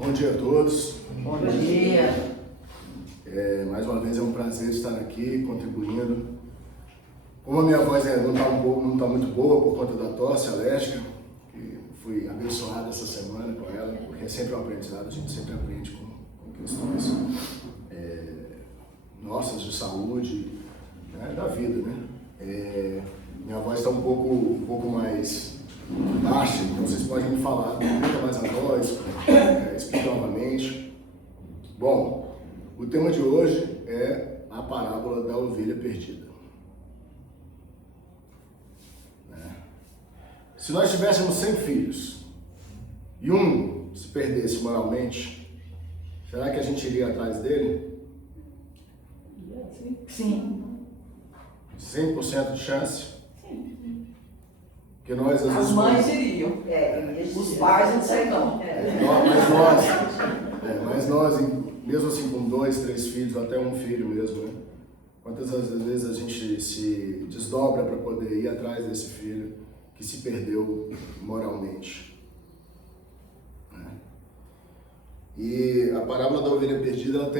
Bom dia a todos. Bom dia. Mais uma vez é um prazer estar aqui contribuindo. Como a minha voz não está muito boa por conta da tosse alérgica, que fui abençoado essa semana com ela, porque é sempre um aprendizado, a gente sempre aprende com questões nossas de saúde, né, da vida, né? Minha voz está um pouco mais baixa, então vocês podem me falar, explica mais a voz, explica novamente. Bom, o tema de hoje é a parábola da ovelha perdida. Se nós tivéssemos 100 filhos e um se perdesse moralmente, será que a gente iria atrás dele? Sim. 100% de chance? Sim. Porque nós, às As vezes, mães iriam. Os pais não sei não. Mas nós, mesmo assim com 2, 3 filhos, até um filho mesmo, né? Quantas vezes a gente se desdobra para poder ir atrás desse filho que se perdeu moralmente? E a parábola da ovelha perdida, ela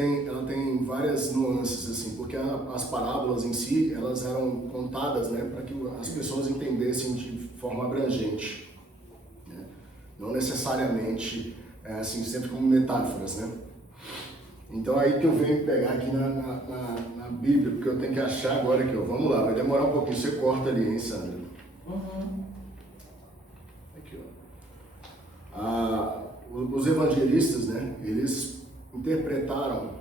tem várias nuances, assim, porque as parábolas em si, elas eram contadas, né, para que as pessoas entendessem de forma abrangente, né? Não necessariamente, assim, sempre como metáforas, né? Então aí que eu venho pegar aqui na Bíblia, porque eu tenho que achar agora aqui, ó. Vamos lá, vai demorar um pouquinho, você corta ali, hein, Sandra? Aqui, ó. Os evangelistas, né, eles interpretaram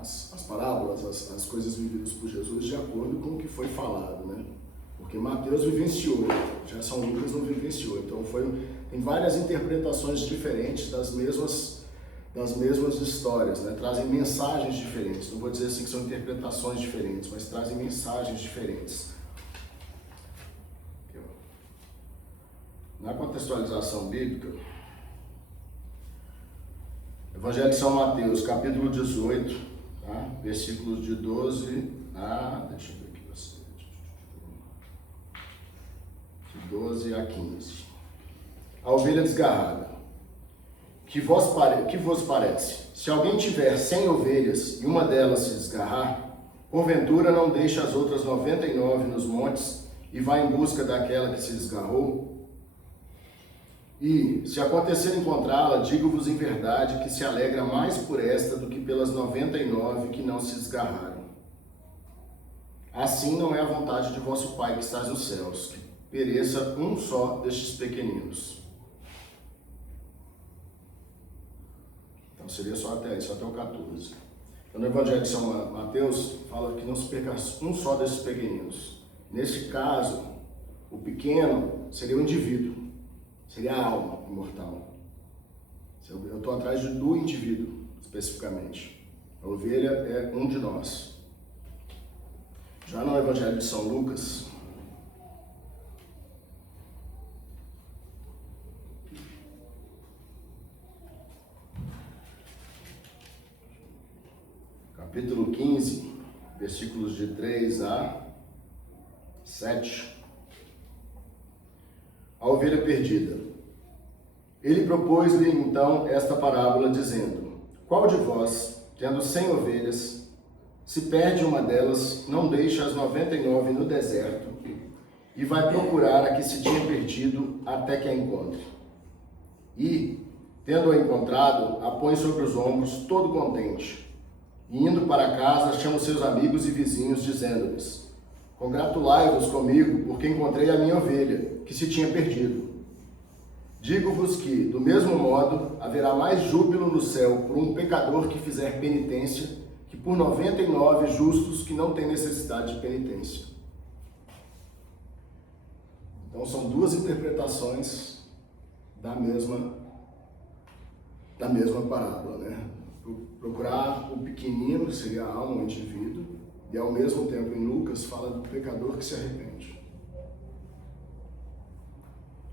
as parábolas, as coisas vividas por Jesus de acordo com o que foi falado, né? Porque Mateus vivenciou, já São Lucas não vivenciou. Então tem várias interpretações diferentes das mesmas histórias, né? Trazem mensagens diferentes. Não vou dizer assim que são interpretações diferentes, mas trazem mensagens diferentes. Aqui, ó. Na contextualização bíblica, Evangelho de São Mateus, capítulo 18, tá? Versículos de 12 a... deixa eu ver aqui você. De 12 a 15. A ovelha desgarrada. Que vos parece? Se alguém tiver 100 ovelhas e uma delas se desgarrar, porventura não deixa as outras 99 nos montes e vai em busca daquela que se desgarrou? E, se acontecer encontrá-la, digo-vos em verdade que se alegra mais por esta do que pelas 99 que não se desgarraram. Assim não é a vontade de vosso Pai que está nos céus, que pereça um só destes pequeninos. Então seria só até o 14. Então, no Evangelho de São Mateus, fala que não se perca um só desses pequeninos. Neste caso, o pequeno seria o indivíduo. Seria a alma imortal. Eu estou atrás do indivíduo, especificamente. A ovelha é um de nós. Já no Evangelho de São Lucas, capítulo 15, versículos de 3 a 7. A ovelha perdida. Ele propôs-lhe então esta parábola, dizendo: qual de vós, tendo 100 ovelhas, se perde uma delas, não deixa as 99 no deserto e vai procurar a que se tinha perdido até que a encontre? E, tendo-a encontrado, a põe sobre os ombros, todo contente. E indo para casa, chama os seus amigos e vizinhos, dizendo-lhes: congratulai-vos comigo, porque encontrei a minha ovelha, que se tinha perdido. Digo-vos que, do mesmo modo, haverá mais júbilo no céu por um pecador que fizer penitência, que por 99 justos que não têm necessidade de penitência. Então são duas interpretações da mesma parábola, né? Procurar o pequenino, que seria a alma, o indivíduo, e ao mesmo tempo em Lucas fala do pecador que se arrepende.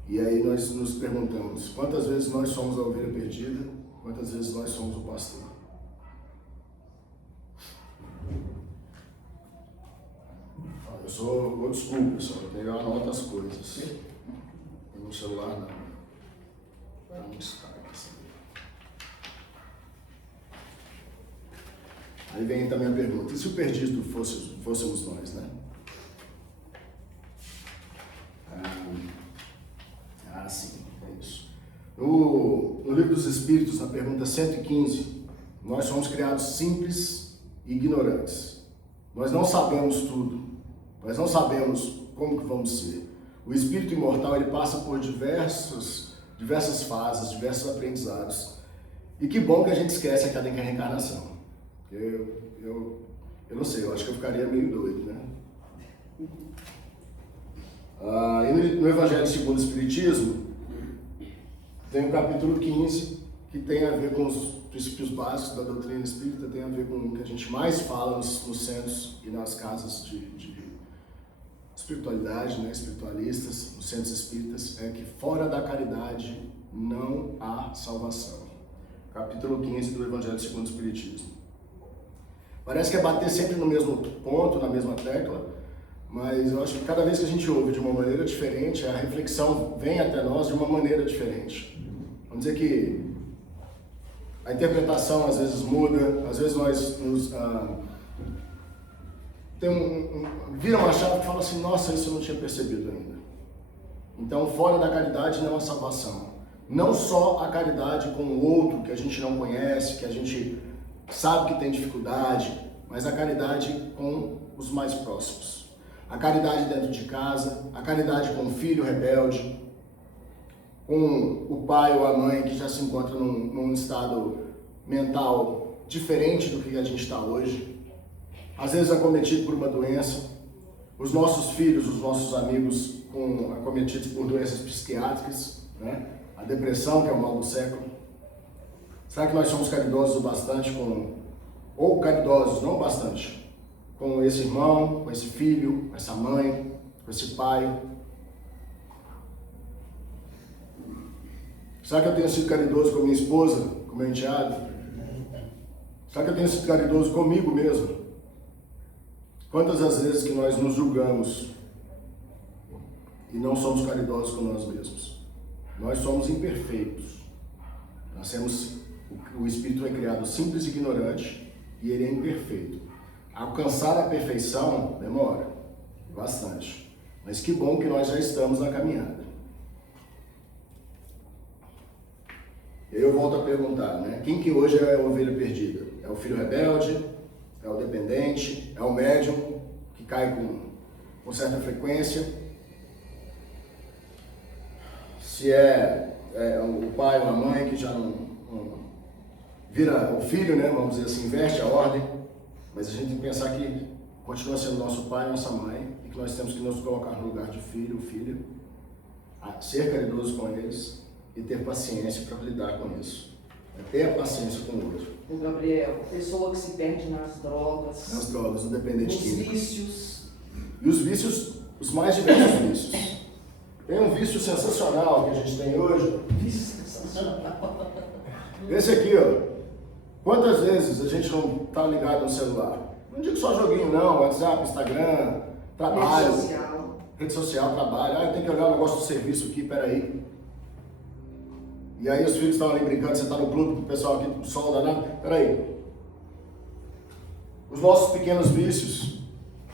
E aí nós nos perguntamos, quantas vezes nós somos a ovelha perdida, quantas vezes nós somos o pastor? Desculpa, pessoal, eu anoto as coisas. No celular não. Não destaque assim. Aí vem também a pergunta, e se o perdido fôssemos nós, né? Sim, é isso. No Livro dos Espíritos, na pergunta 115, nós somos criados simples e ignorantes. Nós não sabemos tudo. Nós não sabemos como que vamos ser. O espírito imortal, ele passa por diversas fases, diversos aprendizados. E que bom que a gente esquece a cada reencarnação. Eu não sei, eu acho que eu ficaria meio doido, né? E no Evangelho segundo o Espiritismo, tem o capítulo 15, que tem a ver com os princípios básicos da doutrina espírita, tem a ver com o que a gente mais fala nos centros e nas casas de espiritualidade, né, espiritualistas, nos centros espíritas, é que fora da caridade não há salvação. Capítulo 15 do Evangelho segundo o Espiritismo. Parece que é bater sempre no mesmo ponto, na mesma tecla, mas eu acho que cada vez que a gente ouve de uma maneira diferente, a reflexão vem até nós de uma maneira diferente. Vamos dizer que a interpretação às vezes muda, às vezes nós vira uma chave que fala assim, nossa, isso eu não tinha percebido ainda. Então, fora da caridade não há salvação. Não só a caridade com o outro que a gente não conhece, que a gente sabe que tem dificuldade, mas a caridade com os mais próximos. A caridade dentro de casa, a caridade com o filho rebelde, com o pai ou a mãe que já se encontra num estado mental diferente do que a gente está hoje, às vezes acometido por uma doença, os nossos filhos, os nossos amigos acometidos por doenças psiquiátricas, né? A depressão, que é o mal do século. Será que nós somos caridosos o bastante ou caridosos, não bastante, com esse irmão, com esse filho, com essa mãe, com esse pai? Será que eu tenho sido caridoso com minha esposa, com meu enteado? Será que eu tenho sido caridoso comigo mesmo? Quantas as vezes que nós nos julgamos e não somos caridosos com nós mesmos? Nós somos imperfeitos. O espírito é criado simples e ignorante e ele é imperfeito. Alcançar a perfeição demora bastante. Mas que bom que nós já estamos na caminhada. Eu volto a perguntar, né? Quem que hoje é a ovelha perdida? É o filho rebelde? É o dependente? É o médium que cai com certa frequência? Se é o pai ou a mãe que já não vira o filho, né? Vamos dizer assim, inverte a ordem. Mas a gente tem que pensar que continua sendo nosso pai e nossa mãe e que nós temos que nos colocar no lugar de filho, ser caridoso com eles e ter paciência para lidar com isso. Ter a paciência com o outro. O Gabriel, pessoa que se perde nas drogas, o dependente nos químico. Vícios. E os vícios, os mais diversos vícios. Tem um vício sensacional que a gente tem hoje. Vício sensacional. Esse aqui, ó. Quantas vezes a gente não está ligado no celular? Não digo só joguinho não, WhatsApp, Instagram, trabalho. Rede social, trabalho. Eu tenho que olhar o negócio do serviço aqui, peraí. E aí os filhos estão ali brincando, você está no clube com o pessoal aqui do sol danado. Peraí. Os nossos pequenos vícios,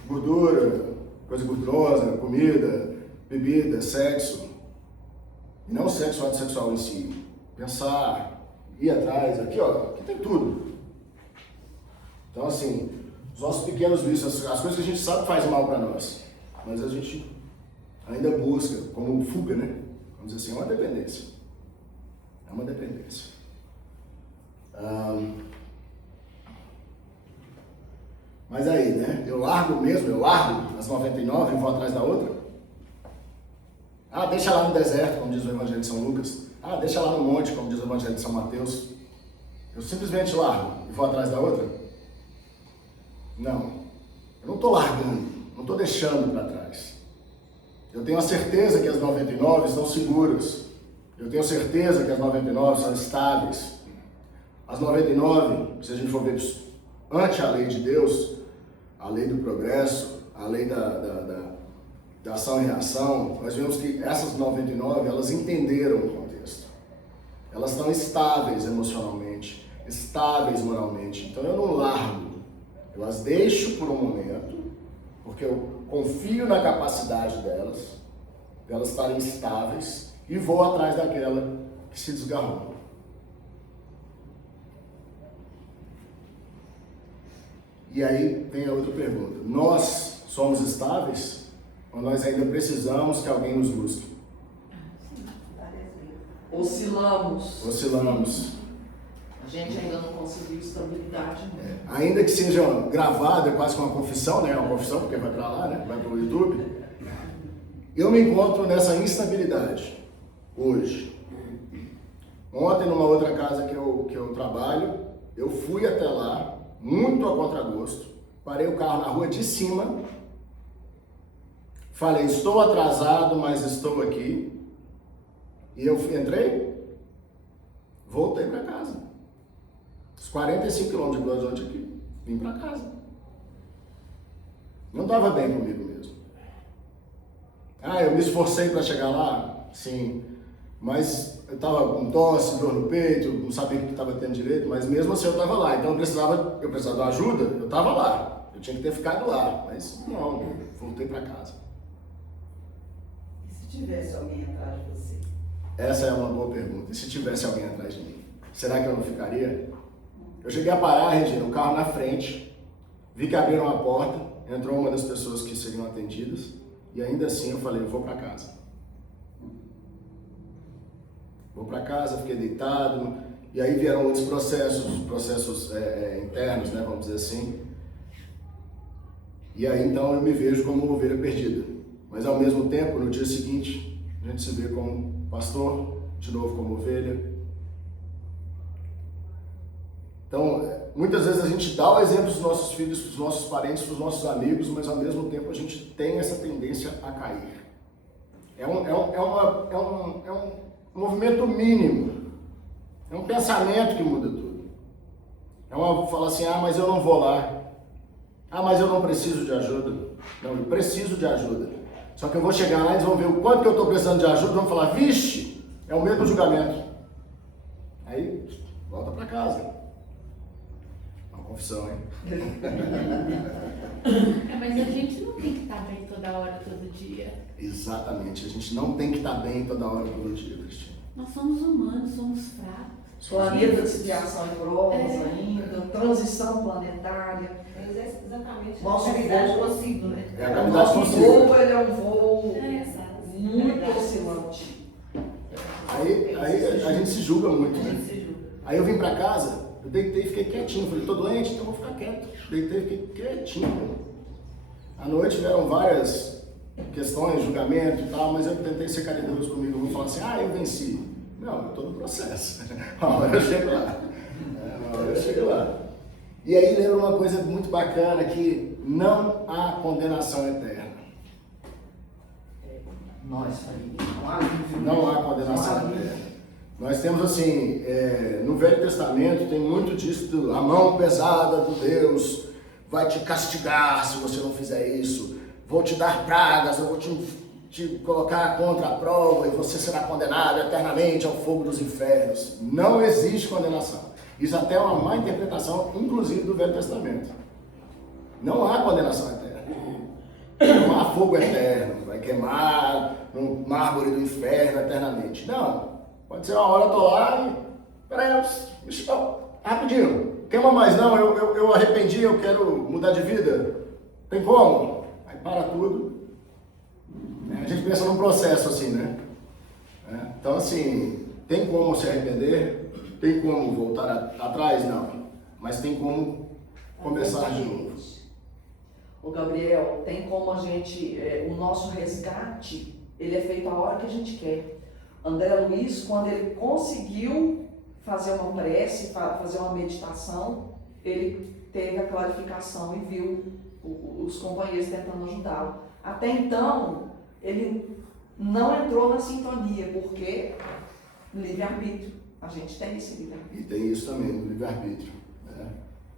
gordura, coisa gordurosa, comida, bebida, sexo. E não o sexo antissexual em si. Pensar, ir atrás, aqui ó, aqui tem tudo. Então assim, os nossos pequenos vícios, as coisas que a gente sabe que faz mal para nós, mas a gente ainda busca, como fuga, né? Vamos dizer assim, é uma dependência. É uma dependência. Mas aí, né? Eu largo as 99 e vou atrás da outra? Deixa lá no deserto, como diz o Evangelho de São Lucas. Deixa lá no monte, como diz o Evangelho de São Mateus. Eu simplesmente largo e vou atrás da outra? Não. Eu não estou largando, não estou deixando para trás. Eu tenho a certeza que as 99 estão seguras. Eu tenho certeza que as 99 são estáveis. As 99, se a gente for ver ante a lei de Deus, a lei do progresso, a lei da ação e reação, nós vemos que essas 99, elas entenderam o contexto. Elas estão estáveis emocionalmente, estáveis moralmente. Então eu não largo, Eu as deixo por um momento, porque eu confio na capacidade delas estarem estáveis, e vou atrás daquela que se desgarrou. E aí vem a outra pergunta. Nós somos estáveis ou nós ainda precisamos que alguém nos busque? Oscilamos. A gente ainda não conseguiu estabilidade. Ainda que seja gravado, é quase que uma confissão, né? Uma confissão, porque vai para lá, né? Vai para o YouTube. Eu me encontro nessa instabilidade hoje. Ontem, numa outra casa que eu trabalho, eu fui até lá, muito a contragosto, parei o carro na rua de cima, falei, estou atrasado, mas estou aqui, e eu entrei, voltei para casa. Os 45 quilômetros de Belo Horizonte aqui, vim para casa. Não estava bem comigo mesmo. Eu me esforcei para chegar lá? Sim. Mas eu estava com tosse, dor no peito, não sabia o que estava tendo direito, mas mesmo assim eu estava lá. Então eu precisava de ajuda, eu estava lá. Eu tinha que ter ficado lá, mas não, voltei para casa. E se tivesse alguém atrás de você? Essa é uma boa pergunta. E se tivesse alguém atrás de mim? Será que eu não ficaria? Eu cheguei a parar, Regina, o carro na frente, vi que abriram a porta, entrou uma das pessoas que seriam atendidas, e ainda assim eu falei, eu vou para casa. Vou para casa, fiquei deitado, e aí vieram outros processos internos, né, vamos dizer assim. E aí então eu me vejo como ovelha perdida. Mas ao mesmo tempo, no dia seguinte, a gente se vê como pastor, de novo como ovelha. Então, muitas vezes a gente dá o exemplo dos nossos filhos, dos nossos parentes, dos nossos amigos, mas ao mesmo tempo a gente tem essa tendência a cair. É um movimento mínimo. É um pensamento que muda tudo. Fala assim, mas eu não vou lá. Mas eu não preciso de ajuda. Não, eu preciso de ajuda. Só que eu vou chegar lá e eles vão ver o quanto que eu estou precisando de ajuda, vão falar, vixe, é o mesmo julgamento. Aí, volta para casa. Uma confissão, hein? Mas a gente não tem que estar bem toda hora, todo dia. Exatamente, a gente não tem que estar bem toda hora, todo dia, Cristina. Nós somos humanos, somos fracos. Planeta de expiação e provas ainda, transição planetária. Exatamente. Nosso cavidade voo, possível, né? É a cavidade nosso possível. voo, ele é um voo Exato. muito oscilante. Aí a gente se julga muito, A gente né? se julga. Aí eu vim pra casa, eu deitei e fiquei quietinho. Falei, tô doente, então eu vou ficar quieto. Deitei e fiquei quietinho. À noite vieram várias questões, julgamento e tal, mas eu tentei ser caridoso comigo. Vou falar assim, eu venci. Não, eu tô no processo. Uma hora eu chego lá. E aí lembra uma coisa muito bacana, que não há condenação eterna. Nós, Não há condenação eterna. Nós temos assim, no Velho Testamento tem muito disso, a mão pesada do Deus vai te castigar se você não fizer isso, vou te dar pragas, eu vou te colocar contra a prova e você será condenado eternamente ao fogo dos infernos. Não existe condenação. Isso até é uma má interpretação, inclusive do Velho Testamento. Não há condenação eterna. Não há fogo eterno, vai queimar no mármore do inferno eternamente. Não. Pode ser uma hora eu tô lá e... Peraí, rapidinho. Queima mais não, eu arrependi, eu quero mudar de vida. Tem como? Aí para tudo. A gente pensa num processo assim, né? Então assim, tem como se arrepender? Tem como voltar atrás? Não. Mas tem como começar de novo. Ô Gabriel, tem como a gente, o nosso resgate, ele é feito a hora que a gente quer. André Luiz, quando ele conseguiu fazer uma prece, fazer uma meditação, ele teve a clarificação e viu os companheiros tentando ajudá-lo. Até então, ele não entrou na sintonia, porque livre-arbítrio. A gente tem esse livre-arbítrio. E tem isso também, no livre-arbítrio. Né?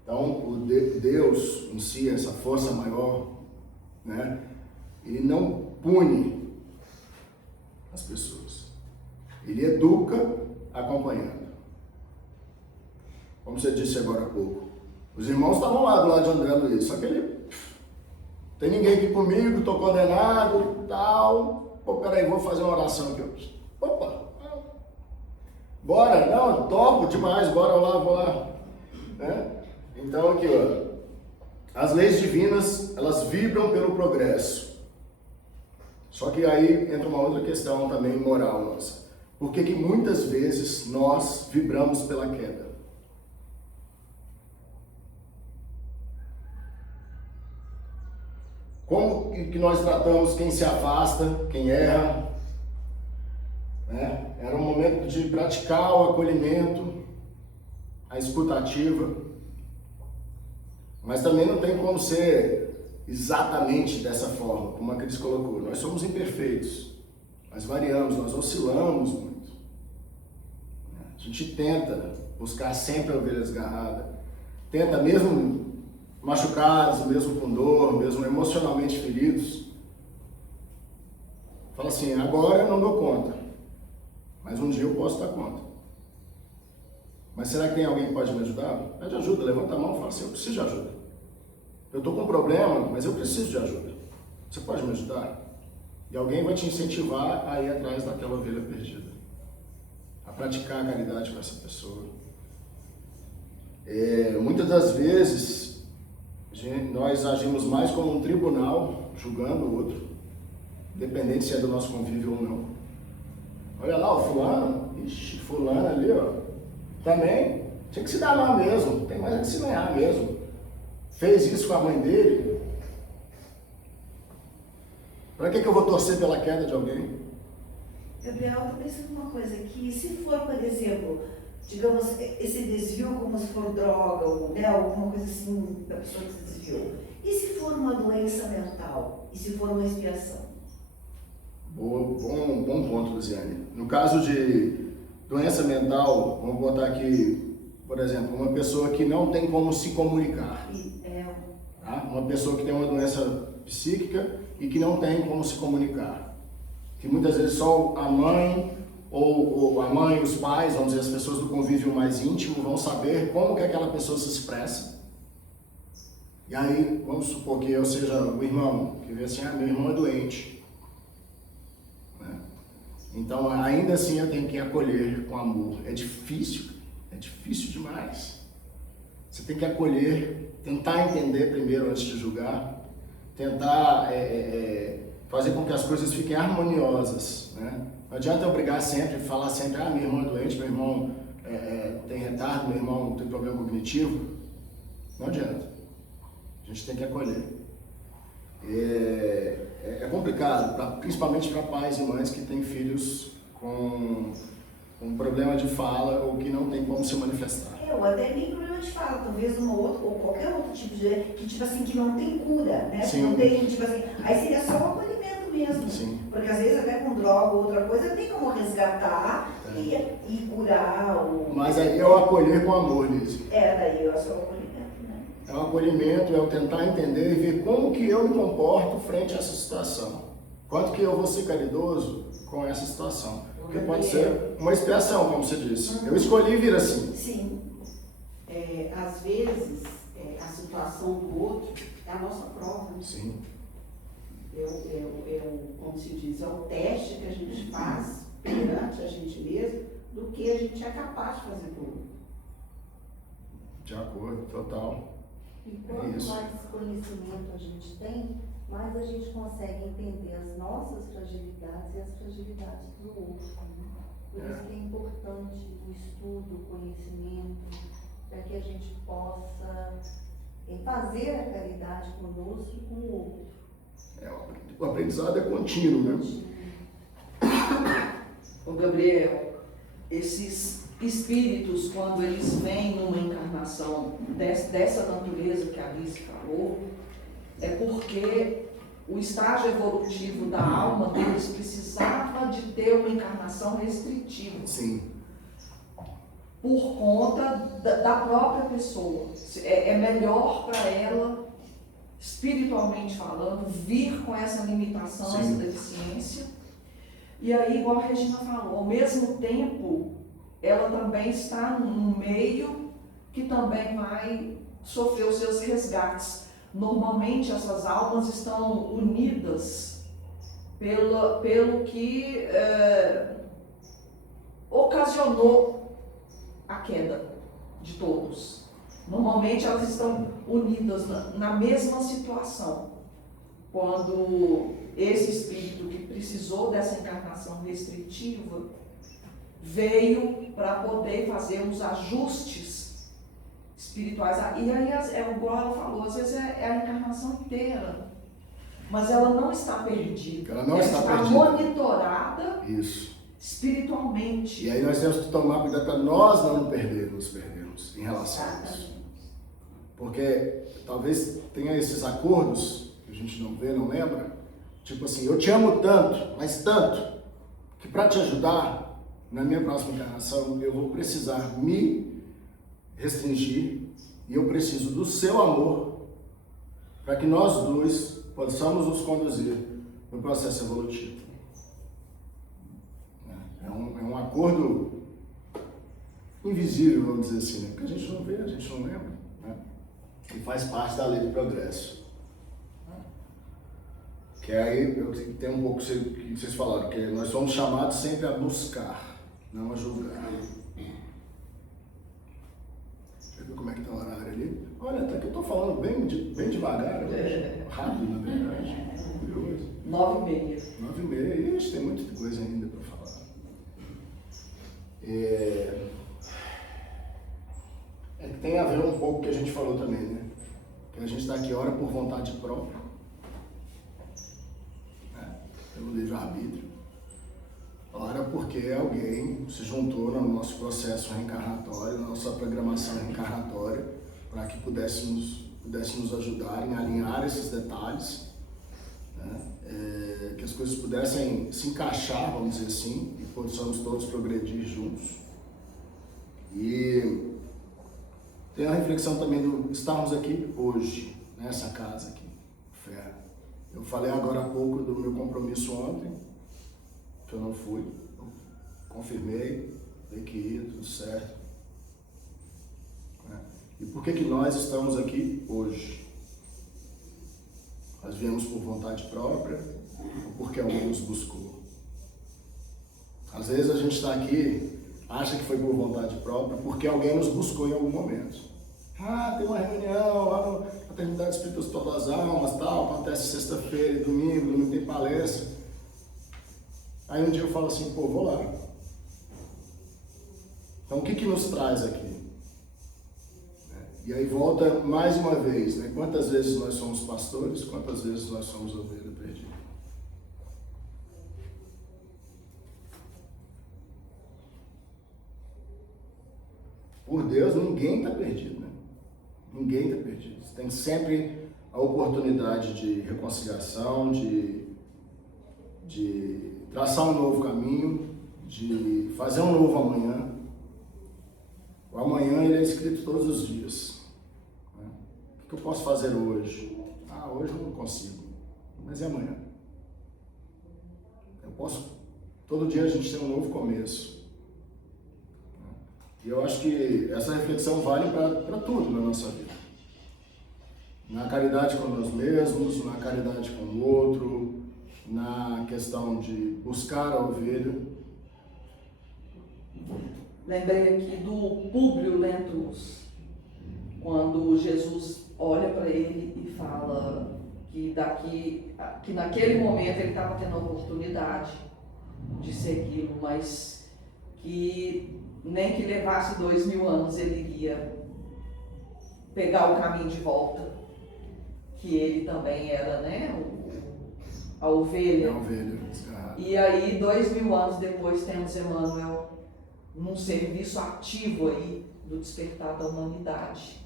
Então, o Deus em si, essa força maior, né? Ele não pune as pessoas. Ele educa acompanhando. Como você disse agora há pouco, Os irmãos estavam lá do lado de André Luiz, só que ele, tem ninguém aqui comigo, tô condenado e tal. Pô, peraí, vou fazer uma oração aqui. Opa, bora, não, topo demais, bora lá, vou lá. Né? Então aqui, ó, as leis divinas, elas vibram pelo progresso. Só que aí entra uma outra questão também moral nossa. Por que muitas vezes nós vibramos pela queda? Como que nós tratamos quem se afasta, quem erra? Né? Era um momento de praticar o acolhimento, a escutativa, mas também não tem como ser exatamente dessa forma, como a Cris colocou. Nós somos imperfeitos, nós variamos, nós oscilamos muito. A gente tenta buscar sempre a ovelha desgarrada, tenta mesmo machucados, mesmo com dor, mesmo emocionalmente feridos, fala assim, agora eu não dou conta, mas um dia eu posso dar conta. Mas será que tem alguém que pode me ajudar? Pede ajuda, levanta a mão e fala assim, eu preciso de ajuda. Eu estou com um problema, mas eu preciso de ajuda. Você pode me ajudar? E alguém vai te incentivar a ir atrás daquela ovelha perdida, a praticar a caridade com essa pessoa. Muitas das vezes, nós agimos mais como um tribunal, julgando o outro, independente se é do nosso convívio ou não. Olha lá, o fulano, ixi, fulano ali, ó, também tinha que se dar lá mesmo, tem mais é que se ganhar mesmo. Fez isso com a mãe dele. Para que eu vou torcer pela queda de alguém? Gabriel, eu estou pensando uma coisa aqui, se for, por exemplo, digamos, esse desvio como se for droga, ou, né, alguma coisa assim da pessoa que se desviou, e se for uma doença mental? E se for uma expiação? Bom ponto, Luciane. No caso de doença mental, vamos botar aqui, por exemplo, uma pessoa que não tem como se comunicar. Tá? Uma pessoa que tem uma doença psíquica e que não tem como se comunicar. Que muitas vezes só a mãe, ou a mãe e os pais, vamos dizer, as pessoas do convívio mais íntimo, vão saber como que aquela pessoa se expressa. E aí, vamos supor que eu seja o irmão, que vê assim, meu irmão é doente. Né? Então, ainda assim eu tenho que acolher com amor. É difícil demais. Você tem que acolher, tentar entender primeiro antes de julgar, tentar fazer com que as coisas fiquem harmoniosas. Né? Não adianta eu brigar sempre, falar sempre, meu irmão é doente, meu irmão tem retardo, meu irmão tem problema cognitivo. Não adianta. A gente tem que acolher. É complicado, principalmente para pais e mães que têm filhos com um problema de fala ou que não tem como se manifestar. Ou até nem problema de fala, talvez uma outra, ou qualquer outro tipo de que tipo assim, que não tem cura, né? Sim. Que não tem, tipo assim, aí seria só um acolhimento mesmo. Sim. Porque às vezes até com droga ou outra coisa tem como resgatar e curar. Mas aí é o acolher com amor, Liz. Daí é só o acolhimento, né? É o acolhimento, é o tentar entender e ver como que eu me comporto frente a essa situação. Quanto que eu vou ser caridoso com essa situação. Porque pode ser uma expiação, como você disse. Eu escolhi vir assim. Sim. Às vezes, a situação do outro é a nossa prova. Né? Sim. Como se diz, é o teste que a gente faz perante a gente mesmo do que a gente é capaz de fazer por outro. De acordo, total. E quanto mais conhecimento a gente tem, mais a gente consegue entender as nossas fragilidades e as fragilidades do outro. Né? Por isso que é importante o estudo, o conhecimento, para que a gente possa fazer a caridade conosco e com o outro. O aprendizado é contínuo, né? Ô Gabriel, esses espíritos, quando eles vêm numa encarnação dessa natureza que a Alice falou, é porque o estágio evolutivo da alma deles precisava de ter uma encarnação restritiva. Sim. Por conta da própria pessoa. É melhor para ela, espiritualmente falando, vir com essa limitação, essa deficiência. E aí, igual a Regina falou, ao mesmo tempo, ela também está num meio que também vai sofrer os seus resgates. Normalmente essas almas estão unidas pelo que ocasionou a queda de todos. Normalmente elas estão unidas na mesma situação. Quando esse espírito que precisou dessa encarnação restritiva veio para poder fazer os ajustes espirituais. E aí, igual ela falou, às vezes é a encarnação inteira. Mas ela não está perdida. Ela não está perdida. Monitorada Isso. espiritualmente. E aí nós temos que tomar cuidado para nós não nos perdermos em relação a isso. Porque talvez tenha esses acordos que a gente não vê, não lembra. Tipo assim, eu te amo tanto, mas tanto, que para te ajudar, na minha próxima encarnação, eu vou precisar me restringir e eu preciso do seu amor para que nós dois possamos nos conduzir no processo evolutivo. É um acordo invisível, vamos dizer assim, né? Porque a gente não vê, a gente não lembra, né? E faz parte da lei do progresso. Que aí tem um pouco que vocês falaram, que nós somos chamados sempre a buscar, não a julgar. Deixa eu ver como é que está o horário ali. Olha, até que eu estou falando bem devagar, rápido na verdade. Curioso. 9h30. 9h30, ixi, tem muita coisa ainda para falar. É que tem a ver um pouco com o que a gente falou também, né? Que a gente está aqui, ora por vontade própria, pelo livre-arbítrio, ora porque alguém se juntou no nosso processo reencarnatório, na nossa programação reencarnatória, para que pudéssemos ajudar em alinhar esses detalhes, né? Que as coisas pudessem se encaixar, vamos dizer assim, e possamos todos progredir juntos. E tem a reflexão também do estarmos aqui hoje, nessa casa aqui, fé. Eu falei agora há pouco do meu compromisso ontem, que eu não fui, eu confirmei, falei que ia, tudo certo. E por que nós estamos aqui hoje? Nós viemos por vontade própria ou porque alguém nos buscou? Às vezes a gente está aqui, acha que foi por vontade própria porque alguém nos buscou em algum momento. Ah, tem uma reunião lá na Fraternidade Espírita Hospital das Almas, tal, acontece sexta-feira e domingo tem palestra. Aí um dia eu falo assim, pô, vou lá. Então o que nos traz aqui? E aí volta mais uma vez, né? Quantas vezes nós somos pastores, quantas vezes nós somos ovelha perdida? Por Deus, ninguém está perdido, né? Ninguém está perdido. Você tem sempre a oportunidade de reconciliação, de traçar um novo caminho, de fazer um novo amanhã. O amanhã ele é escrito todos os dias. Né? O que eu posso fazer hoje? Ah, hoje eu não consigo. Mas e amanhã? Eu posso... Todo dia a gente tem um novo começo. E eu acho que essa reflexão vale para tudo na nossa vida. Na caridade com nós mesmos, na caridade com o outro, na questão de buscar a ovelha. Lembrei aqui do Públio Lentulus, quando Jesus olha para ele e fala que naquele momento ele estava tendo a oportunidade de segui-lo, mas que nem que levasse 2000 anos ele iria pegar o caminho de volta, que ele também era, né, a ovelha. A ovelha desgarrada. E aí 2000 anos depois temos Emmanuel num serviço ativo aí do despertar da humanidade.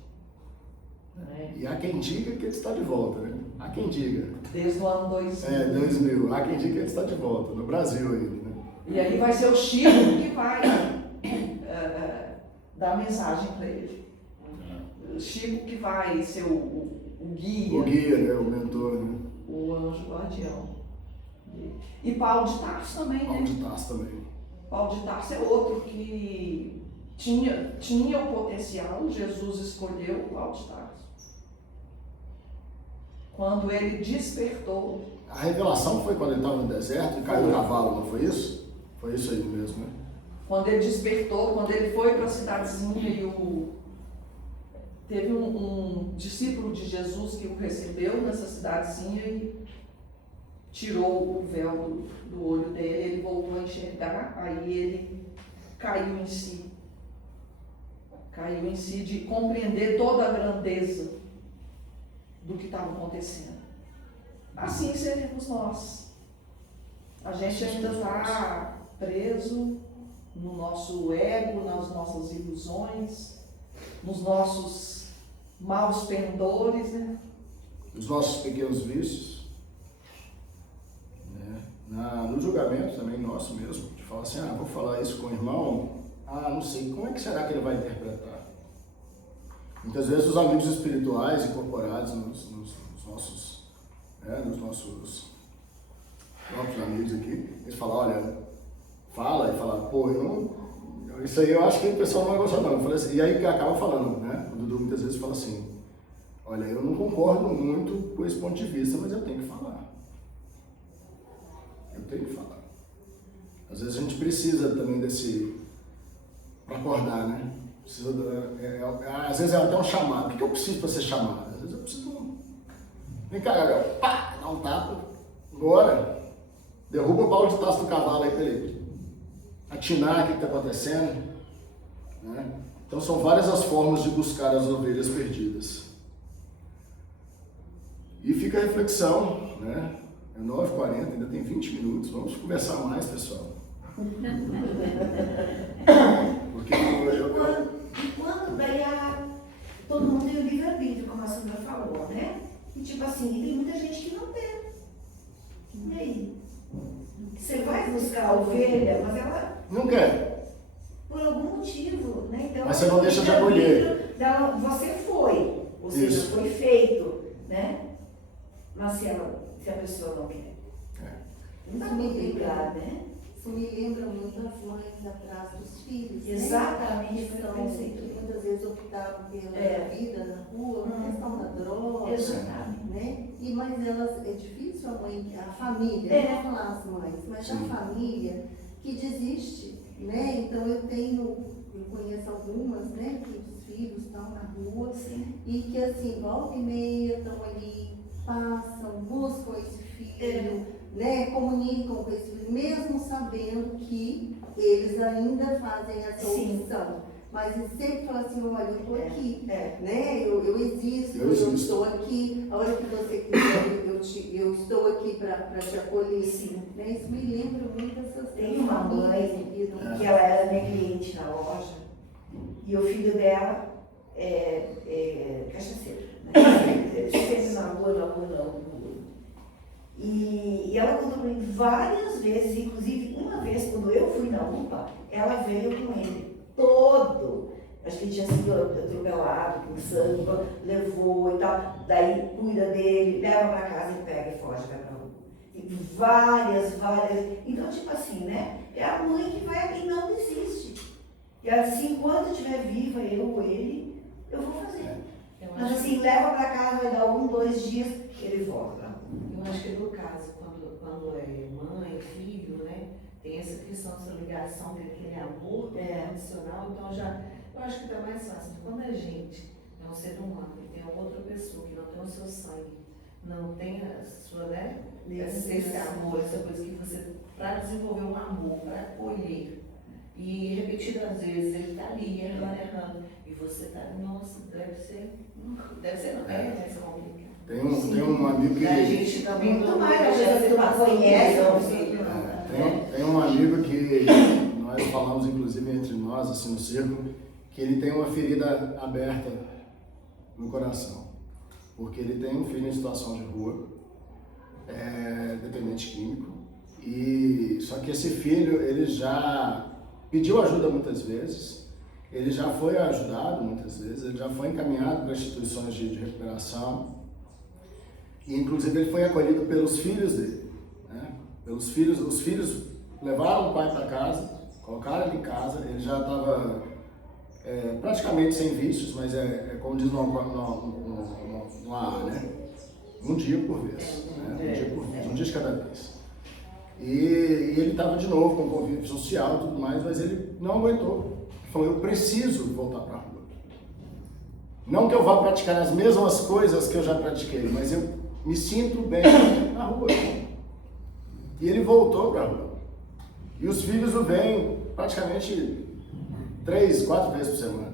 Né? E há quem diga que ele está de volta, né? Há quem diga. Desde o ano 2000. 2000. Há quem diga que ele está de volta, no Brasil ainda, né? E aí vai ser o Chico que vai dar mensagem para ele. O Chico que vai ser o guia. O guia, né? O mentor, né? O anjo guardião. E Paulo de Tarso também, Paulo né? de Tarso também. Paulo de Tarso é outro que tinha o potencial, Jesus escolheu Paulo de Tarso. Quando ele despertou, A revelação foi quando ele estava no deserto e caiu o cavalo, não foi isso? Foi isso aí mesmo, né? quando ele despertou, quando ele foi para a cidadezinha e teve um discípulo de Jesus que o recebeu nessa cidadezinha e tirou o véu do olho dele, ele voltou a enxergar, aí ele caiu em si de compreender toda a grandeza do que estava acontecendo. Assim seremos nós. A gente ainda está preso no nosso ego, nas nossas ilusões, nos nossos maus pendores, né? Os nossos pequenos vícios. Né? No julgamento também nosso mesmo, de falar assim, vou falar isso com o irmão, não sei, como é que será que ele vai interpretar? Muitas vezes os amigos espirituais incorporados nos nossos próprios amigos aqui, eles falam, olha, fala e fala, pô, isso aí eu acho que o pessoal não vai gostar não. Eu falei assim, e aí acaba falando, né? O Dudu muitas vezes fala assim, olha, eu não concordo muito com esse ponto de vista, mas eu tenho que falar. Eu tenho que falar. Às vezes a gente precisa também para acordar, né? Às vezes é até um chamado. O que eu preciso para ser chamado? Às vezes eu preciso. Vem cá, Gabriel, pá, dá um tapa, bora. Derruba o Paulo de Tarso do cavalo aí para ele atinar o que está acontecendo. Né? Então são várias as formas de buscar as ovelhas perdidas. E fica a reflexão, né? É 9h40, ainda tem 20 minutos. Vamos conversar mais, pessoal. Porque E quando daí todo mundo tem o livre-arbítrio, como a Sandra falou, né? E tipo assim, tem muita gente que não tem. E aí? Você vai buscar a ovelha, mas ela, não quer. por algum motivo, né? Então, Mas você não deixa de acolher. Você foi, ou seja, Isso. foi feito, né? Mas se a pessoa não quer. Não dá muito brigar, né? Isso me lembra muito as mães atrás dos filhos. Exatamente, Né? foi o que eu Que pensei. que muitas vezes optavam pela vida na rua, na questão da droga. Exatamente. Né? Mas elas, é difícil a família, não vou falar as mães, mas Sim. a família que desiste, né? Então eu conheço algumas, né, que os filhos estão na rua, e que assim, volta e meia estão ali, passam, buscam esse filho, né, comunicam com esse filho, mesmo sabendo que eles ainda fazem essa opção. Mas ele sempre fala assim, olha, eu estou aqui, né? Eu existo, eu estou aqui, a hora que você quiser, eu estou aqui para te acolher. Sim. Né? Isso me lembra muito essas Tem uma mãe que ela era minha cliente na loja e o filho dela é cachaceiro, né? Sempre na rua. E ela contou para mim várias vezes, inclusive uma vez quando eu fui na UPA, ela veio com ele. Todo, acho que ele tinha sido atropelado, com sangue, levou e tal, daí cuida dele, leva pra casa e pega e foge, vai pra rua. E várias, então tipo assim, né, é a mãe que vai e não desiste. E assim, enquanto eu estiver viva, eu ou ele, eu vou fazer. Mas assim, leva pra casa, vai dar 1, 2 dias, ele volta pra rua. Eu acho que no caso, quando é mãe, filho, né? Tem essa questão, essa ligação dele, que ele é amor condicional, então eu acho que está mais fácil. Quando a gente é um ser humano e tem outra pessoa que não tem o seu sangue, não tem a sua, né? Esse amor, essa coisa que você, para desenvolver um amor, para acolher, e repetidas vezes ele está ali, errando, e você está, nossa, deve ser não, vai ser complicado. Tem um amigo que... A gente também Muito mais, às vezes tu não conhece, Tem um amigo que nós falamos, inclusive, entre nós, assim, no círculo, que ele tem uma ferida aberta no coração. Porque ele tem um filho em situação de rua, dependente químico, só que esse filho, ele já pediu ajuda muitas vezes, ele já foi ajudado muitas vezes, ele já foi encaminhado para instituições de recuperação, e inclusive ele foi acolhido pelos filhos dele. Os filhos levaram o pai para casa, colocaram ele em casa, ele já estava praticamente sem vícios, mas como diz no AA, né? Um dia por vez, né? Um dia por vez, um dia de cada vez. E ele estava de novo com convívio social e tudo mais, mas ele não aguentou. Ele falou, eu preciso voltar para a rua. Não que eu vá praticar as mesmas coisas que eu já pratiquei, mas eu me sinto bem na rua. E ele voltou para a rua. E os filhos o veem praticamente 3, 4 vezes por semana.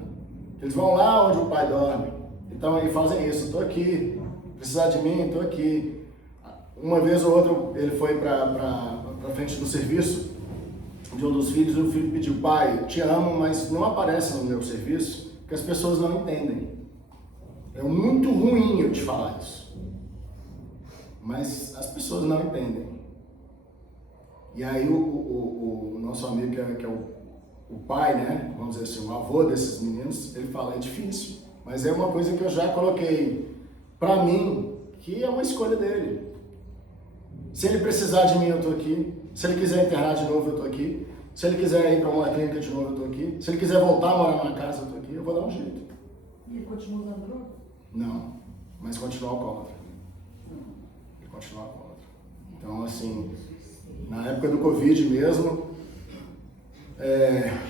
Eles vão lá onde o pai dorme. Então eles fazem isso, estou aqui, precisar de mim, estou aqui. Uma vez ou outra ele foi para frente do serviço de um dos filhos e o filho pediu, pai, te amo, mas não aparece no meu serviço, porque as pessoas não entendem. É muito ruim eu te falar isso. Mas as pessoas não entendem. E aí o nosso amigo, que é o pai, né, vamos dizer assim, o avô desses meninos, ele fala, é difícil. Mas é uma coisa que eu já coloquei pra mim, que é uma escolha dele. Se ele precisar de mim, eu tô aqui. Se ele quiser internar de novo, eu tô aqui. Se ele quiser ir para uma clínica de novo, eu tô aqui. Se ele quiser voltar a morar na casa, eu tô aqui. Eu vou dar um jeito. E ele continua usando droga? Não, mas continua alcoólatra. Ele continua alcoólatra. Então, assim, na época do Covid mesmo,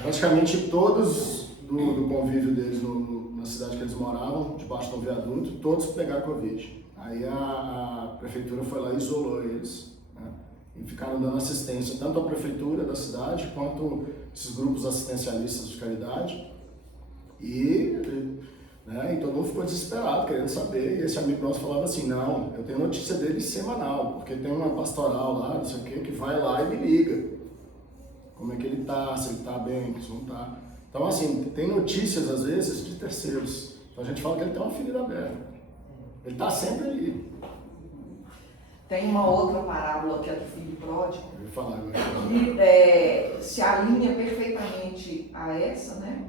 praticamente todos do convívio deles na cidade que eles moravam, debaixo do viaduto, todos pegaram Covid. Aí a prefeitura foi lá e isolou eles, né? E ficaram dando assistência, tanto à prefeitura da cidade, quanto esses grupos assistencialistas de caridade. E todo mundo ficou desesperado, querendo saber. E esse amigo nosso falava assim, não, eu tenho notícia dele semanal, porque tem uma pastoral lá, não sei o quê, que vai lá e me liga. Como é que ele tá, se ele tá bem, se não tá. Então, assim, tem notícias, às vezes, de terceiros. Então a gente fala que ele tem uma ferida aberta. Ele está sempre ali. Tem uma outra parábola que é do filho pródigo, Eu ia falar agora. que se alinha perfeitamente a essa, né?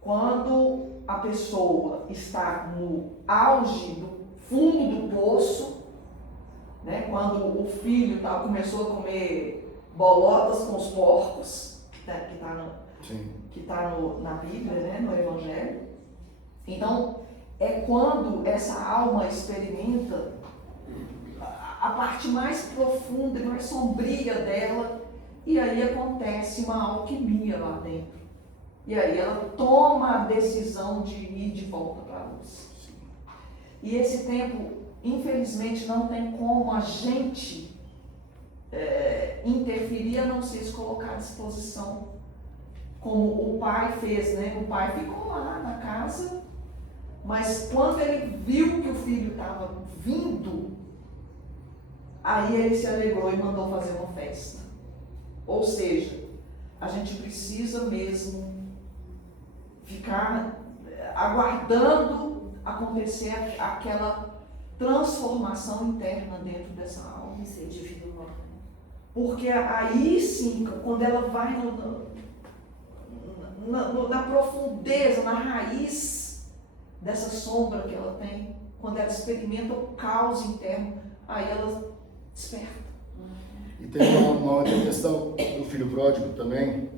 Quando a pessoa está no auge, do fundo do poço, né? Quando o filho começou a comer bolotas com os porcos, que está na Bíblia, né? No Evangelho. Então, é quando essa alma experimenta a parte mais profunda e mais sombria dela, e aí acontece uma alquimia lá dentro. E aí ela toma a decisão de ir de volta para a luz. E esse tempo, infelizmente, não tem como a gente interferir, a não ser se colocar à disposição, como o pai fez, né? O pai ficou lá na casa, mas quando ele viu que o filho estava vindo, aí ele se alegrou e mandou fazer uma festa. Ou seja, a gente precisa mesmo ficar aguardando acontecer aquela transformação interna dentro dessa alma. Isso é individual. Porque aí sim, quando ela vai na profundeza, na raiz dessa sombra que ela tem, quando ela experimenta o caos interno, aí ela desperta. E tem uma outra questão do filho pródigo também,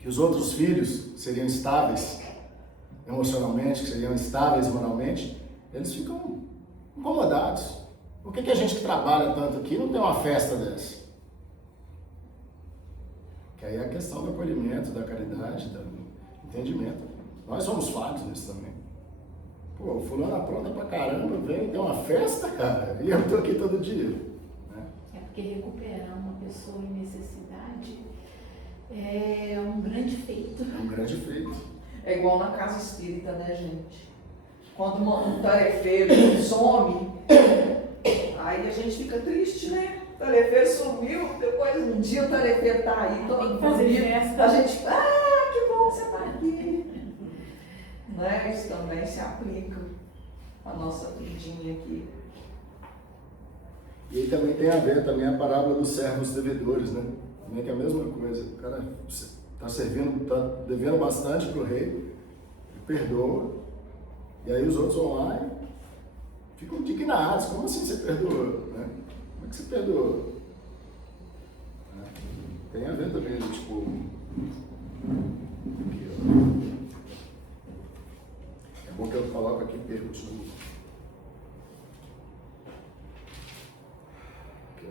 que os outros filhos seriam estáveis emocionalmente, que seriam estáveis moralmente, eles ficam incomodados. Por que a gente que trabalha tanto aqui não tem uma festa dessa? Que aí é a questão do acolhimento, da caridade, do entendimento. Nós somos falhos nisso também. Pô, fulano apronta pra caramba, vem, tem uma festa, cara, e eu tô aqui todo dia. Né? É porque recuperar uma pessoa em necessidade é um grande feito. É um grande feito. É igual na casa espírita, né, gente? Quando um tarefeiro some, aí a gente fica triste, né? O tarefeiro sumiu, depois um dia o tarefeiro tá aí, todo Tem que fazer dia, festa. a gente, que bom que você tá aqui. Né? Isso também se aplica à nossa vidinha aqui. E aí também tem a ver também a parábola dos servos devedores, né? Também que é a mesma coisa. O cara está servindo, está devendo bastante para o rei, ele perdoa, e aí os outros vão lá e ficam indignados. Como assim você perdoou? Né? Como é que você perdoou? Tem a ver também, tipo... Aqui, ó. repercute no mundo. Aqui,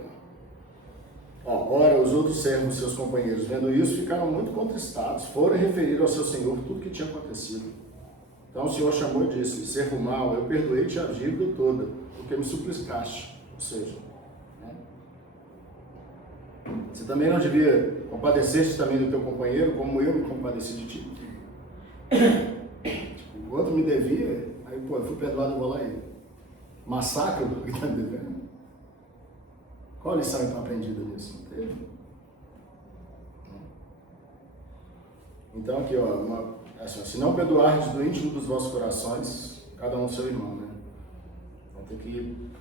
ó. Ora, os outros servos, seus companheiros, vendo isso, ficaram muito contristados. Foram referir ao seu senhor tudo o que tinha acontecido. Então o senhor chamou e disse: servo mau, eu perdoei-te a dívida toda, porque me suplicaste. Ou seja, você também não devia compadecer-te também do teu companheiro, como eu me compadeci de ti. Tipo, o outro me devia, aí pô, eu fui perdoado, eu vou lá e massacro o que está me devendo. Qual a lição então aprendida nisso? Não teve? Então aqui, ó, assim, se não perdoardes do íntimo dos vossos corações, cada um seu irmão, né? Então tem que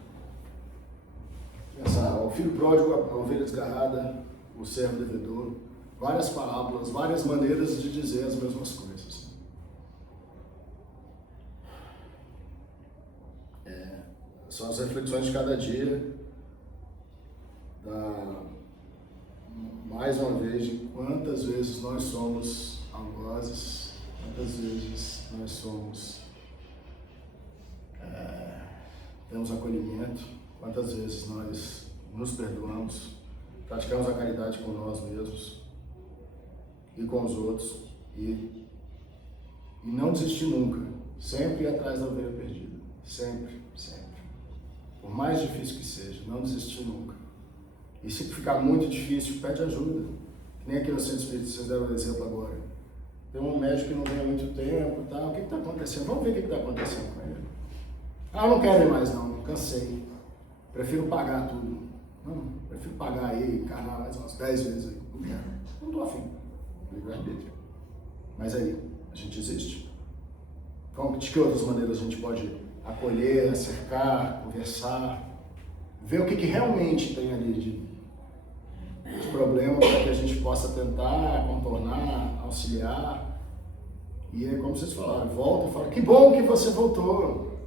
pensar, o filho pródigo, a ovelha desgarrada, o servo devedor, várias parábolas, várias maneiras de dizer as mesmas coisas. São as reflexões de cada dia, mais uma vez, de quantas vezes nós somos algozes, quantas vezes nós somos, temos acolhimento, quantas vezes nós nos perdoamos, praticamos a caridade com nós mesmos e com os outros, e não desistir nunca, sempre ir atrás da ovelha perdida, sempre, sempre. Por mais difícil que seja, não desistir nunca. E se ficar muito difícil, pede ajuda. Que nem aqui no Centro Espírita, vocês deram um exemplo agora. Tem um médico que não vem há muito tempo e tal, o que está acontecendo? Vamos ver o que está acontecendo com ele. Ah, eu não quero ir mais não, cansei. Prefiro pagar tudo. Não, prefiro pagar aí, encarnar mais umas 10 vezes aí. Não quero, não estou afim. Livre-arbítrio. Mas aí, a gente existe. De que outras maneiras a gente pode acolher, acercar, conversar, ver o que realmente tem ali de problema para que a gente possa tentar contornar, auxiliar. E é como vocês falaram, volta e fala, que bom que você voltou.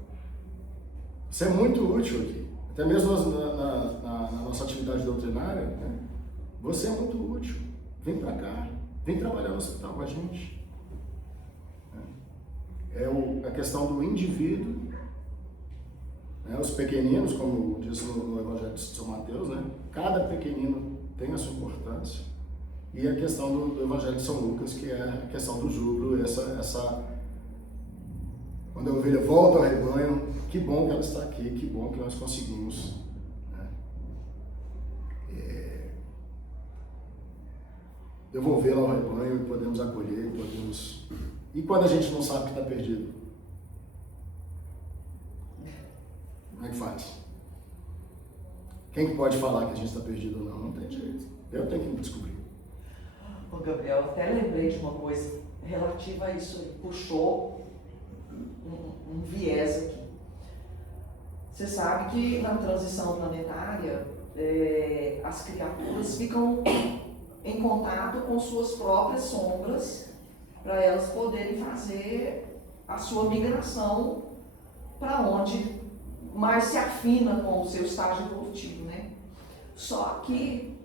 Você é muito útil aqui. Até mesmo na nossa atividade doutrinária, né? Você é muito útil. Vem para cá, vem trabalhar no hospital com a gente. A questão do indivíduo, né? Os pequeninos, como diz no Evangelho de São Mateus, né? Cada pequenino tem a sua importância. E a questão do Evangelho de São Lucas, que é a questão do júbilo, quando a ovelha volta ao rebanho, que bom que ela está aqui, que bom que nós conseguimos, né? Devolvê-la ao rebanho e podemos acolher, E quando a gente não sabe que está perdido? Como é que faz? Quem que pode falar que a gente está perdido ou não? Não tem jeito. Eu tenho que me descobrir. Ô Gabriel, até lembrei de uma coisa relativa a isso aí. Puxou um viés aqui. Você sabe que na transição planetária, as criaturas ficam em contato com suas próprias sombras para elas poderem fazer a sua migração para onde mais se afina com o seu estágio evolutivo, né? Só que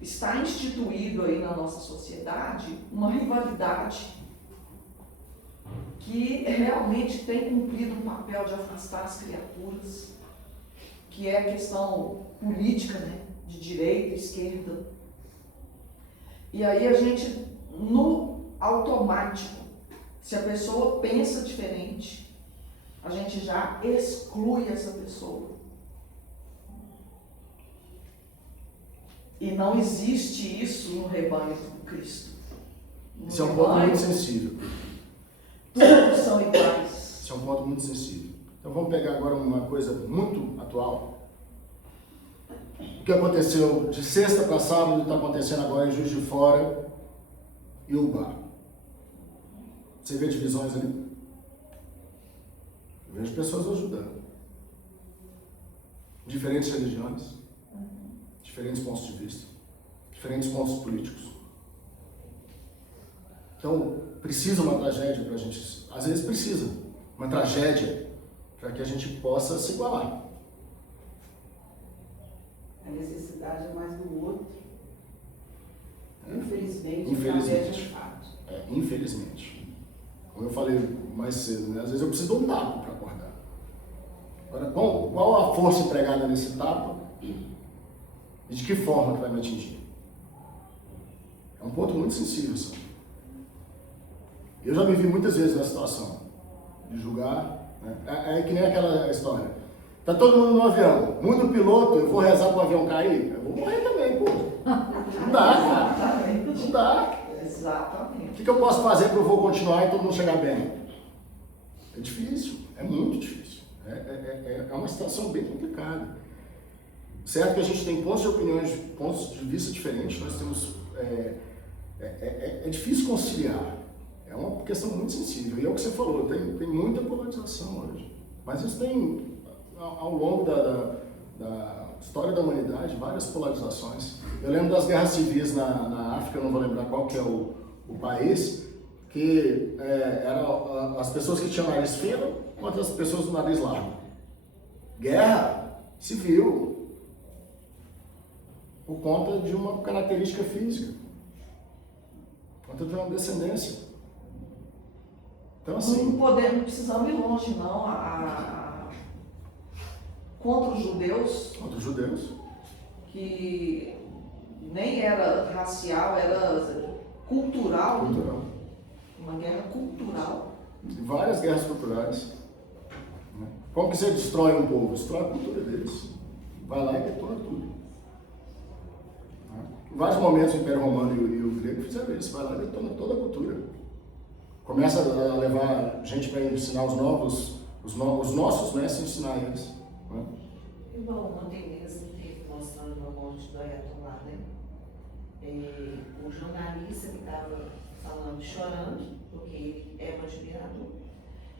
está instituído aí na nossa sociedade uma rivalidade que realmente tem cumprido um papel de afastar as criaturas, que é a questão política, né? De direita e esquerda. E aí a gente, no automático, se a pessoa pensa diferente, a gente já exclui essa pessoa. E não existe isso no rebanho do Cristo. Isso é um ponto muito sensível. Todos são iguais. Isso é um ponto muito sensível. Então vamos pegar agora uma coisa muito atual. O que aconteceu de sexta para sábado está acontecendo agora em Juiz de Fora e Ubá. Você vê divisões ali? Eu vejo pessoas ajudando. Diferentes religiões, diferentes pontos de vista, diferentes pontos políticos. Então, precisa uma tragédia para a gente, às vezes precisa, uma tragédia para que a gente possa se igualar. A necessidade é mais do outro. Infelizmente. Infelizmente. Infelizmente. Como eu falei mais cedo, né? Às vezes eu preciso de um tapa para acordar. Agora, qual a força empregada nesse tapa e de que forma que vai me atingir? É um ponto muito sensível, sabe? Eu já me vi muitas vezes nessa situação de julgar, né? É que nem aquela história. Tá todo mundo no avião, muda o piloto, eu vou rezar para o avião cair? Eu vou morrer também, pô. Não dá, cara. Não dá. Exatamente. O que eu posso fazer para o voo continuar e todo mundo chegar bem? É difícil, é muito difícil. É uma situação bem complicada. Certo que a gente tem pontos de opiniões, pontos de vista diferentes, nós temos... É difícil conciliar. É uma questão muito sensível. E é o que você falou, tem muita polarização hoje. Mas isso tem, ao longo da história da humanidade, várias polarizações. Eu lembro das guerras civis na África, eu não vou lembrar qual que é o país, que eram as pessoas que tinham nariz fino contra as pessoas do nariz largo. Guerra civil, por conta de uma característica física, por conta de uma descendência. Então, assim, Não precisamos ir longe, não. Contra os judeus, contra os judeus. que nem era racial, era cultural. Cultural. Uma guerra cultural. Várias guerras culturais. Como que você destrói um povo? Destrói a cultura deles. Vai lá e detona tudo. Em vários momentos o Império Romano e o grego fizeram isso. Vai lá e detona toda a cultura. Começa a levar gente para ensinar os nossos mestres, ensinar eles. Igual ontem mesmo teve mostrando a morte do Ayatollah, né? O jornalista que estava falando, chorando, porque ele é um admirador,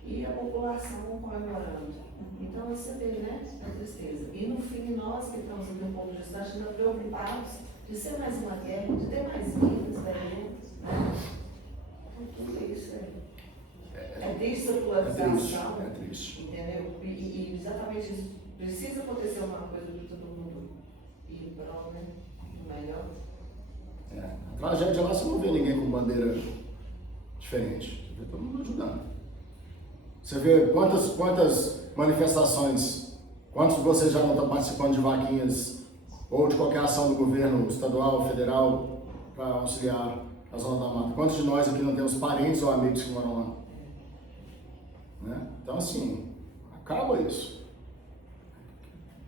e a população comemorando. Então você vê, né, a tristeza. E no fim, nós que estamos no ponto de vista, ainda preocupados de ser mais uma guerra, de ter mais vidas, né? Tudo isso é triste a polarização. É triste. Entendeu? E exatamente isso. Precisa acontecer uma coisa para todo mundo ir para o melhor. A tragédia lá, você não vê ninguém com bandeira diferente. Você vê todo mundo ajudando. Você vê quantas manifestações, quantos de vocês já não estão participando de vaquinhas ou de qualquer ação do governo estadual, federal, para auxiliar a Zona da Mata? Quantos de nós aqui não temos parentes ou amigos que moram lá? Né? Então, assim, acaba isso.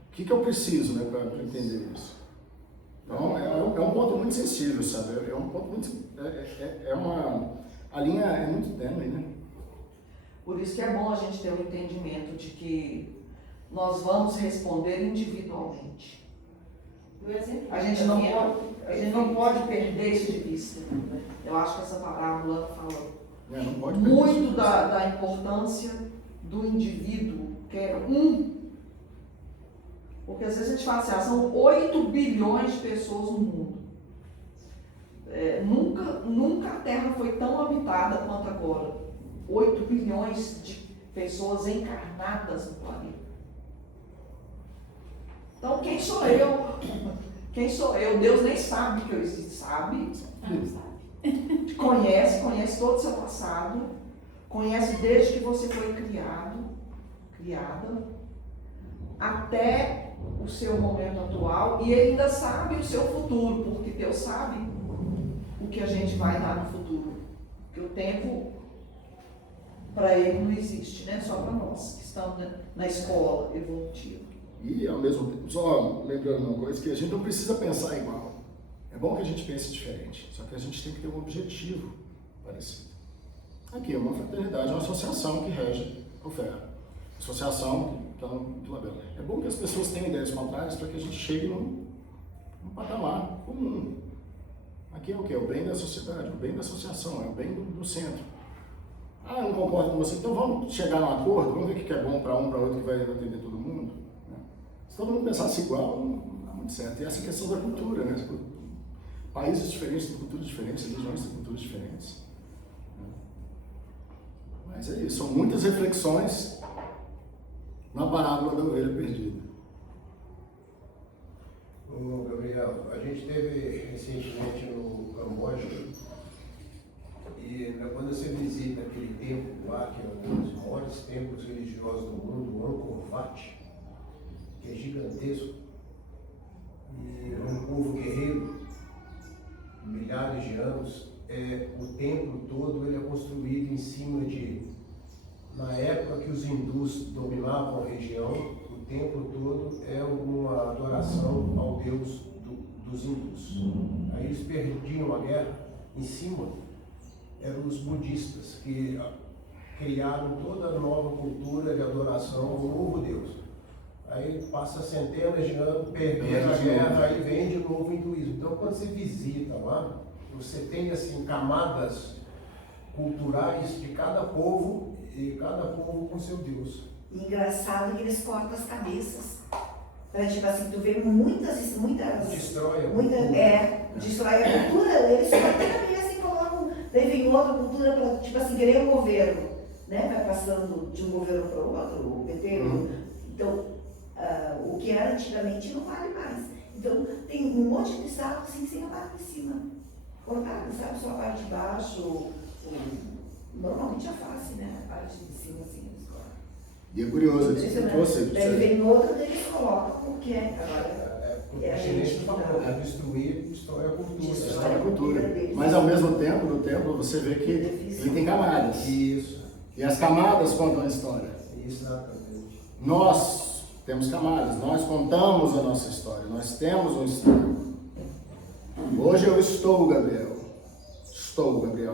O que eu preciso, né, para entender isso? Então, é um ponto muito sensível, sabe? É um ponto muito... A linha é muito tênue, né? Por isso que é bom a gente ter um entendimento de que nós vamos responder individualmente. A gente não pode perder isso de vista. Eu acho que essa parábola fala Não pode perder muito isso. da importância do indivíduo, que é Porque às vezes a gente fala assim, são 8 bilhões de pessoas no mundo. Nunca a Terra foi tão habitada quanto agora. 8 bilhões de pessoas encarnadas no planeta. Então quem sou eu? Quem sou eu? Deus nem sabe que eu existo, sabe? Conhece todo o seu passado, conhece desde que você foi criada, até o seu momento atual, e ele ainda sabe o seu futuro, porque Deus sabe o que a gente vai dar no futuro. Porque o tempo, para ele, não existe, né? Só para nós que estamos na escola evolutiva. E, ao mesmo tempo, só lembrando uma coisa, que a gente não precisa pensar igual. É bom que a gente pense diferente, só que a gente tem que ter um objetivo parecido. Aqui é uma fraternidade, uma associação que rege o FEA. Associação que está no labelo. É bom que as pessoas tenham ideias contrárias para que a gente chegue num patamar comum. Aqui é o que? É o bem da sociedade, o bem da associação, é o bem do centro. Eu não concordo com você, então vamos chegar num acordo, vamos ver o que é bom para um, para outro, que vai atender todo mundo. Se todo mundo pensasse igual, não dá muito certo. E essa questão da cultura, né? Países diferentes têm culturas diferentes, religiões têm culturas diferentes. Mas é isso, são muitas reflexões na parábola da ovelha perdida. Ô, Gabriel, a gente teve recentemente no Camboja e quando você visita aquele templo Louvá, que é um dos maiores templos religiosos do mundo, o Angkor Wat, que é gigantesco, e é um povo guerreiro, milhares de anos. O templo todo ele é construído em cima de, na época que os hindus dominavam a região, o templo todo é uma adoração ao Deus dos hindus. Aí eles perdiam a guerra, em cima eram os budistas, que criaram toda a nova cultura de adoração ao novo Deus. Aí passa centenas de anos, perderam a guerra, aí vem de novo o hinduísmo. Então quando você visita lá, você tem assim camadas culturais de cada povo, e cada povo com seu Deus. E engraçado que eles cortam as cabeças. Então, tipo assim, tu vê muitas Destrói a muita, cultura. destrói a cultura, eles cortam a cabeça e colocam, daí vem outra cultura para, tipo assim, querer um governo, né? Vai passando de um governo para o outro, o PT. Então, o que era antigamente não vale mais. Então, tem um monte de estado assim, sem a parte de cima. Cortado, sabe? Só a parte de baixo, normalmente a face, né? A parte de cima, assim, eles cortam. E é curioso, você, Daí vem outro, daí eles colocam, porque agora É a gente falou, destruir, destrói a cultura. destrói a cultura. Mas ao mesmo tempo, no templo, você vê que ele tem camadas. Isso. E as camadas contam a história. Exatamente. Nós temos camadas, nós contamos a nossa história, nós temos uma história. Hoje eu estou o Gabriel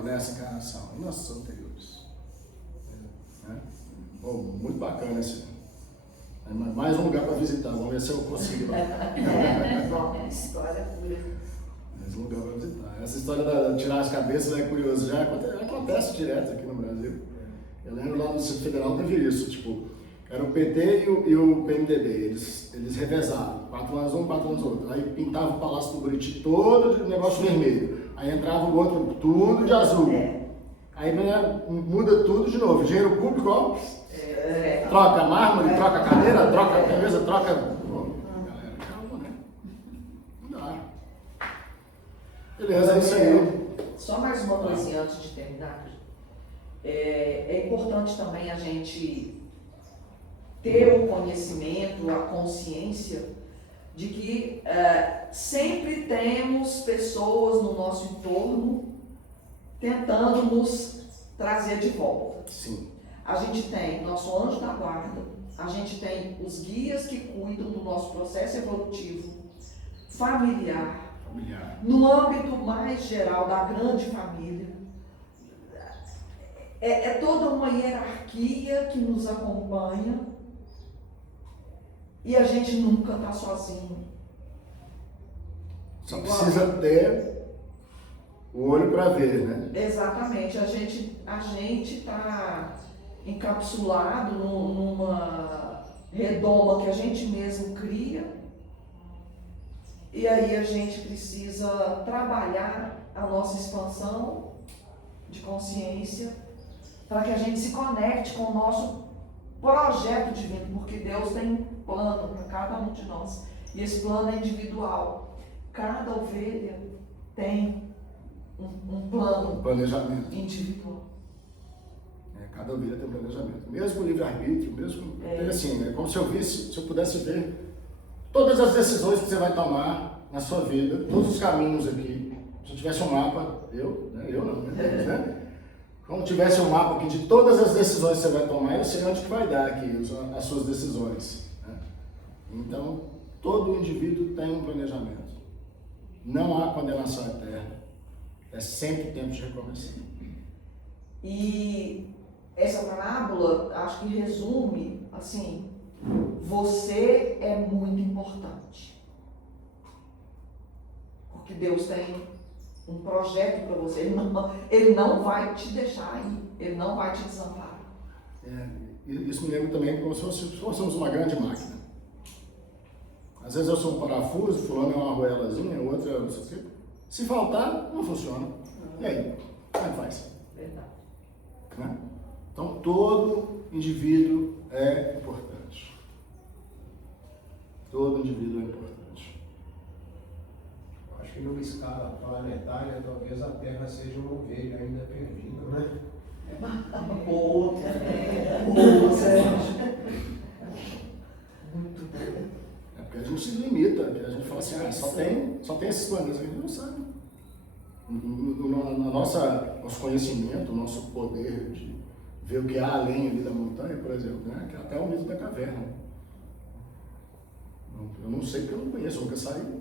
nessa encarnação, e nossos anteriores. Muito bacana esse. Mais um lugar para visitar, vamos ver se eu consigo lá. Bom, história pura. Mais um lugar para visitar. Essa história de tirar as cabeças é curiosa, já acontece direto aqui no Brasil. Eu lembro lá no Distrito Federal teve isso, tipo, era o PT e o PMDB, eles revezavam, 4 anos um, 4 anos outro. Aí pintava o Palácio do Buriti todo de negócio vermelho, aí entrava o outro tudo de azul. Aí muda tudo de novo, dinheiro público, ó, troca mármore, troca cadeira, troca mesa, troca... Pô, galera, calma, né? Não dá. Beleza, é isso aí. Só mais uma coisinha antes de terminar. É importante também a gente ter o conhecimento, a consciência de que sempre temos pessoas no nosso entorno tentando nos trazer de volta. Sim. A gente tem nosso anjo da guarda, a gente tem os guias que cuidam do nosso processo evolutivo, familiar, no âmbito mais geral da grande família. É toda uma hierarquia que nos acompanha e a gente nunca está sozinho. Só precisa ter o olho para ver, né? Exatamente. A gente está encapsulado numa redoma que a gente mesmo cria e aí a gente precisa trabalhar a nossa expansão de consciência para que a gente se conecte com o nosso projeto divino, porque Deus tem um plano para cada um de nós e esse plano é individual. Cada ovelha tem um plano, Planejamento. individual. Cada ovelha tem um planejamento. Mesmo o livre-arbítrio, mesmo. Assim, né? Como se eu pudesse ver todas as decisões que você vai tomar na sua vida, todos os caminhos aqui. Se eu tivesse um mapa, eu não, né? Como tivesse um mapa aqui de todas as decisões que você vai tomar, eu sei onde que vai dar aqui as suas decisões. Né? Então, todo indivíduo tem um planejamento. Não há condenação eterna. É sempre tempo de recomeçar. E essa parábola, acho que resume, assim, você é muito importante. Porque Deus tem um projeto para você. Ele não vai te deixar aí. Ele não vai te desamparar. Isso me lembra também como se fôssemos uma grande máquina. Às vezes eu sou um parafuso, fulano é uma arruelazinha, o outro é não sei o quê. Se faltar, não funciona. E aí? Como é que faz? Verdade. Né? Então, todo indivíduo é importante. Todo indivíduo é importante. Acho que numa escala planetária, talvez a Terra seja uma ovelha ainda perdida, né? Boa, só tem esses planetas que a gente não sabe. Nosso conhecimento, o nosso poder de ver o que há além ali da montanha, por exemplo, né? Que é até o mito da caverna. Eu não sei porque eu não conheço, eu nunca saí.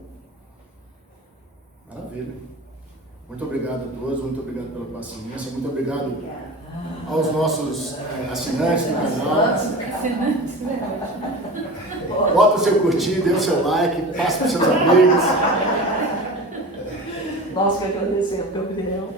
Maravilha. Muito obrigado a todos, muito obrigado pela paciência, muito obrigado aos nossos assinantes do canal. Bota o seu curtir, dê o seu like, passe para os seus amigos. Nós que agradecemos, Gabriel.